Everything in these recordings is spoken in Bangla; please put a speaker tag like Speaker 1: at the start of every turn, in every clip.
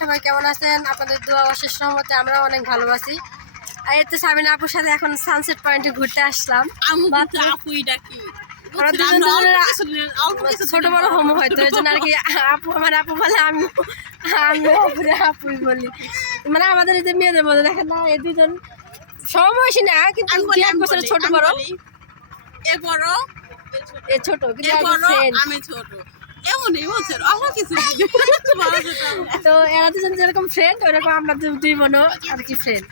Speaker 1: সবাই কেমন আছেন? আপনাদের দোয়া অশেষ সহমতে আমরা অনেক ভালো আছি। আর এই তো সাবিনা আপুর সাথে এখন সানসেট পয়েন্টে ঘুরতে আসলাম। ছোট বড় হোম হয়তো এই জন্য আর কি আপু আমার আপু বলে আমি আমি আপুই বলি। মানে আমাদের এই যে মেয়েদের মধ্যে দেখেন না এই দুজন সমবয়সী না কিন্তু এক
Speaker 2: আমি
Speaker 1: বছরের ছোট বড়।
Speaker 2: এ বড়
Speaker 1: এ ছোট। কিন্তু।
Speaker 2: আমি ছোট। কিছু।
Speaker 1: তো এরা দুজন যেরকম ফ্রেন্ড ওরকম আমরা দুই বোনও আর কি ফ্রেন্ড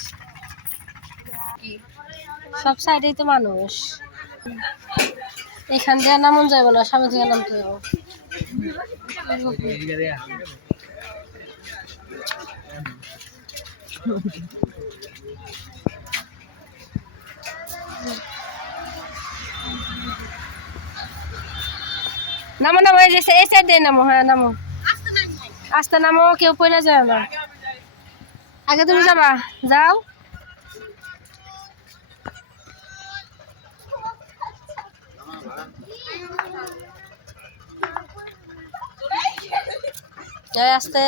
Speaker 1: সব সাইডেই তো মানুষ। এখান দিয়ে নামন যাব না সামনে থেকে নামতে যাব নামো নামো, এই যে সাইড দিয়ে নামো হ্যাঁ নামো।
Speaker 2: আসতে
Speaker 1: নামো, কেউ পড়ে যায় না। আগে তুমি যাবা, যাও। আস্তে,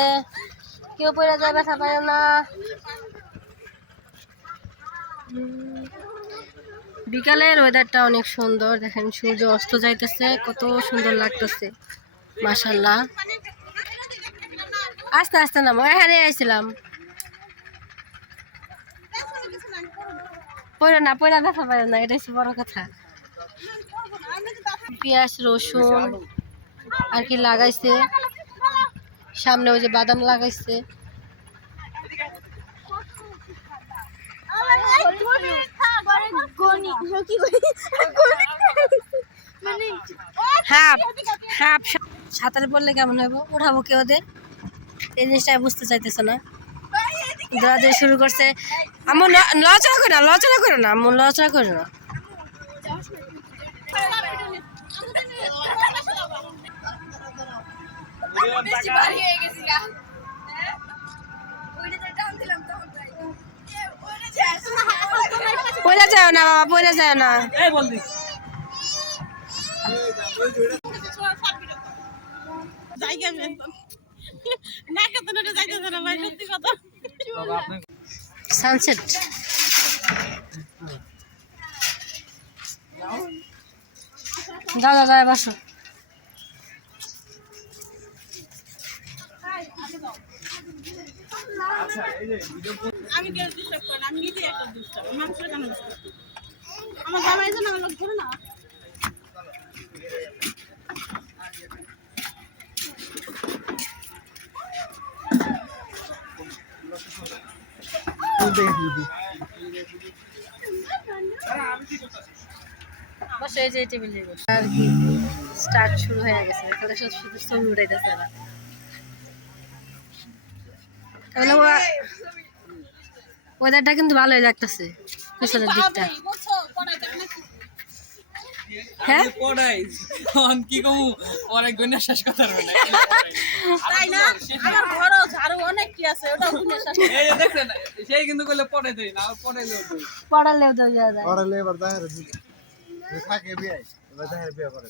Speaker 1: কেউ পড়ে যায়, ব্যথা পায় না। বিকালের ওয়েদারটা অনেক সুন্দর। দেখেন সূর্য অস্ত যাইতেছে, কত সুন্দর লাগতেছে। মাসাল্লাহ আস্তে আস্তে নামো। এখানে আইছিলাম। পড়ে না পড়ে দেখা পারে না এটা বড় কথা। পেঁয়াজ, রসুন আর কি লাগাইছে। সামনে ওই যে বাদাম লাগাইছে। হাফ হাফ সাঁতারে পড়লে কেমন হবে উঠাবো কে ওদের? এই জিনিসটা বুঝতে চাইতেছে না। দৌড়াদৌড়ি শুরু করছে। আমার লচড়া করে না লচড়া করে না আমার লচড়া করে না। বাবা যায় না
Speaker 2: জায়গা নেই তো। না।
Speaker 1: সানসেট দাদা দাদা বাসো।
Speaker 2: আমি কেউ ডিস্টার্ব করি আমি নিজেই একটা ডিস্টার্ব মানুষের কেন? আমার জামাই যেন আমার লোক ধরে না
Speaker 1: স্টার্ট শুরু হয়ে গেছে। তাহলে শুধু ছবি ওয়েদারটা কিন্তু ভালোই লাগতেছে পিছনের দিকটা। হ্যাঁ?
Speaker 3: পড়াই অন কি কমু? অনেক গন্যা শেষ কথা রইল
Speaker 2: তাই না? আমার ঘরও ঝাড়ু অনেক কি আছে, ওটাও কিনে শেষ
Speaker 3: এই যে সেই কিন্তু কইলে পড়াই দেই না পড়াইলেও দেই।
Speaker 1: পড়ালেও তো যায়।
Speaker 4: পড়ালে এবার দাহের থাকে বিয়ে এবার দাহের বিয়ে করে।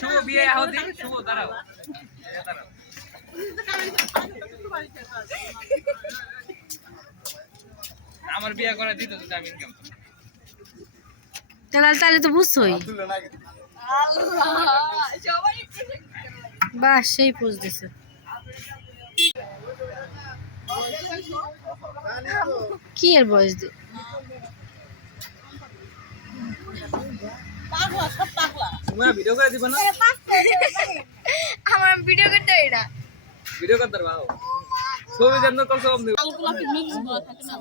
Speaker 3: শুভ বিয়ে আহ দিন শুভ দাঁড়াও। দাঁড়াও। আমার বিয়ে করা দিত তো আমি ইনকাম
Speaker 1: তাহলে তাহলে তো বুঝছোই। বাহ সেই পোজ দিছে। কি এর বয়স দি
Speaker 2: পাগলা, সব পাগলা।
Speaker 3: তুমি ভিডিও করে দিবা না?
Speaker 1: আমার ভিডিও করতে হয় না।
Speaker 3: ভিডিও করতে ছবি যেন
Speaker 2: করা থাকে না,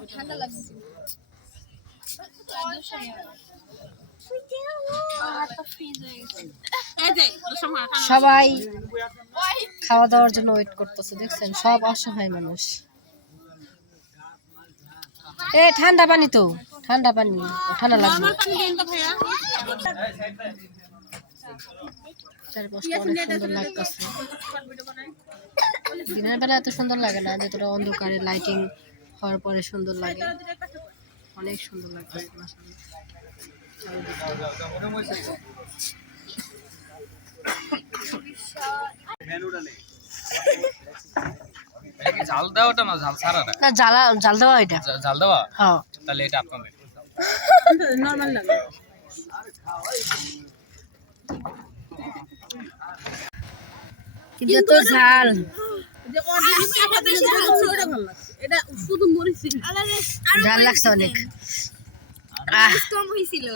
Speaker 1: সবাই খাওয়া দাওয়ার জন্য ওয়েট করতেছে দেখছেন? সব অসহায় মানুষ। এ ঠান্ডা পানি তো ঠান্ডা পানি ঠান্ডা লাগবে। চারপাশটা অনেক সুন্দর লাগতেছে। দিনের বেলা এত সুন্দর লাগে না যতটা অন্ধকারে লাইটিং হওয়ার পরে সুন্দর লাগে। অনেক সুন্দর লাগতেছে।
Speaker 3: এটা কি ঝাল না?
Speaker 1: জাল দেওয়া এটা
Speaker 3: জা- দেওয়া?
Speaker 1: হ্যাঁ।
Speaker 3: তাহলে এটা আপনাদের
Speaker 2: নর্মাল লাগে
Speaker 1: কিন্তু তো ঝাল
Speaker 2: যে অরিজিনাল চাপা দিলে যেটা হচ্ছে ওটা ভালো লাগছে এটা শুধু মরিচ ছিল
Speaker 1: ঝাল লাগছে অনেক।
Speaker 5: কম হয়েছিল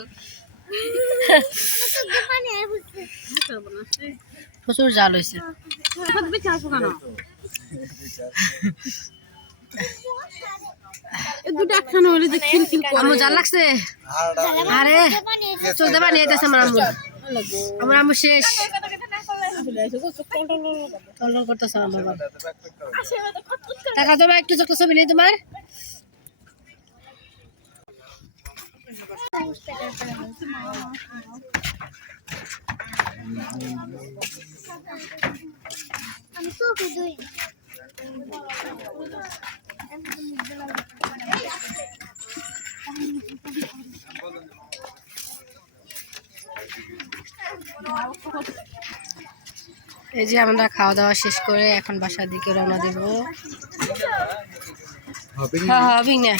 Speaker 1: প্রচুর জাল হয়েছে জাল লাগছে? আরে। চলতে পারি আমার আম্মু। আমার আম্মু শেষ। টলটল করতেছে আমার বাবা। টাকা তোমার একটু চোখ ছবি নেই তোমার?
Speaker 5: আমি
Speaker 1: এই যে আমরা খাওয়া দাওয়া শেষ করে এখন বাসার দিকে রওনা দেবো।
Speaker 4: হবে
Speaker 1: হ্যাঁ হ্যাঁ না।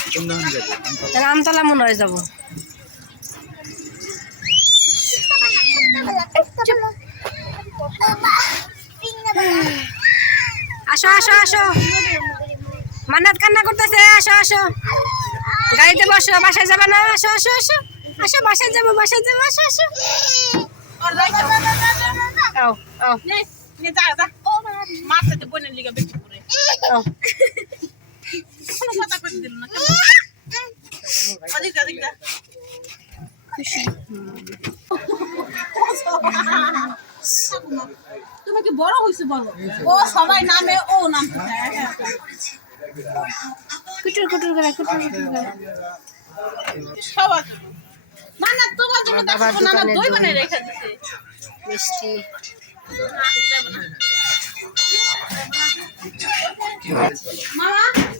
Speaker 1: তাহলে আমতলা। মনে হয় যাব। আসো আসো আসো। মান্নাত কান্না করতেছে আসো আসো। গাড়িতে বসো বাসায় যাবে না? আসো আসো আসো। আসো বাসায় যাব বাসায় যাব আসো আসো।
Speaker 2: আর যাই যাও।
Speaker 1: আও আও
Speaker 2: নে, নে, যা, যা। মার বোনের লিগা বেশি করে। কোনো কথা কইতে দিল না, কেমন? ওদিক যা, তুমি কি বড় হইছো বড় ও সবাই নামে ও নাম
Speaker 1: কুটুর কুটুর করে কুটুর কুটুর করে
Speaker 2: সবার না না তোমার জন্য দেখো না দই। বানাই রেখে দিছে
Speaker 1: মিষ্টি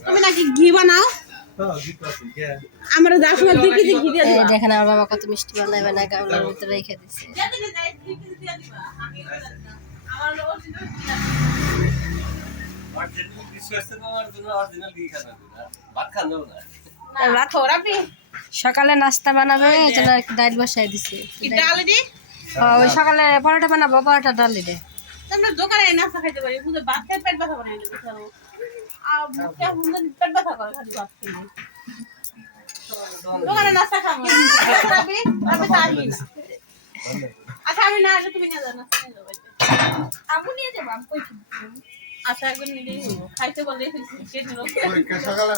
Speaker 2: তুমি নাকি ঘি বানাও আমরা যার সময় দিকে ঘি দিয়ে
Speaker 1: দেখেন আমার বাবা কত মিষ্টি বানায় বানায় গামলার ভিতরে রেখে দিচ্ছে। সকালে নাস্তা বানাবে ডাল বসাই দিছে
Speaker 2: ডাল দি?
Speaker 1: ওই সকালে পরোটা বানাবো পরোটা ডাল দে
Speaker 2: তোমরা দোকানে নাস্তা খাইতে পারি বুঝে ভাত খেয়ে পেট ব্যথা বানাই আর পেট ব্যথা করে খালি ভাত খেলে। দোকানে নাস্তা খাব। রাবি রাবি তারি না আচ্ছা আমি না আসলে তুমি নিয়ে যাও নাস্তা নিয়ে যাব
Speaker 5: আম্মু নিয়ে যাব আমি কই
Speaker 2: আচ্ছা একবার নিলেই হব খাইতে বললেই ফেলছি
Speaker 4: সকালে সকালে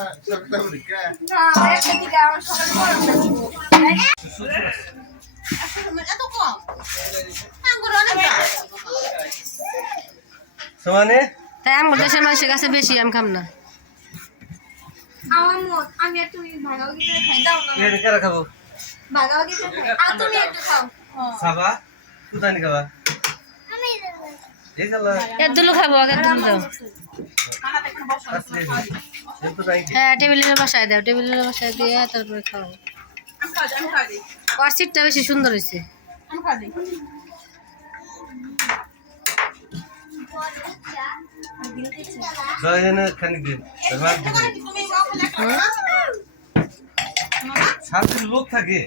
Speaker 5: না একটা দিকে আমার সকালে পড়াশোনা
Speaker 4: সমানে
Speaker 1: তাই দেশের মানুষের কাছে বেশি আমি খাম না।
Speaker 5: আমি আর তুমি ভাগাভাগি করে খাই। দাও না।
Speaker 4: খাব?
Speaker 5: ভাগাভাগি করে খাই। আর তুমি একটু খাও।
Speaker 4: খাবা? কোথায় খাবা?
Speaker 5: আমি
Speaker 4: এই খালা
Speaker 1: এর দুলু খাব আগে দাও হ্যাঁ টেবিলের বসায় দাও টেবিলের বসায় দিয়ে তারপরে খাও
Speaker 2: আমি খাওয়া আমি খাওয়া দিই।
Speaker 1: বেশি সুন্দর হয়েছে।
Speaker 4: সাথে লোক থাকে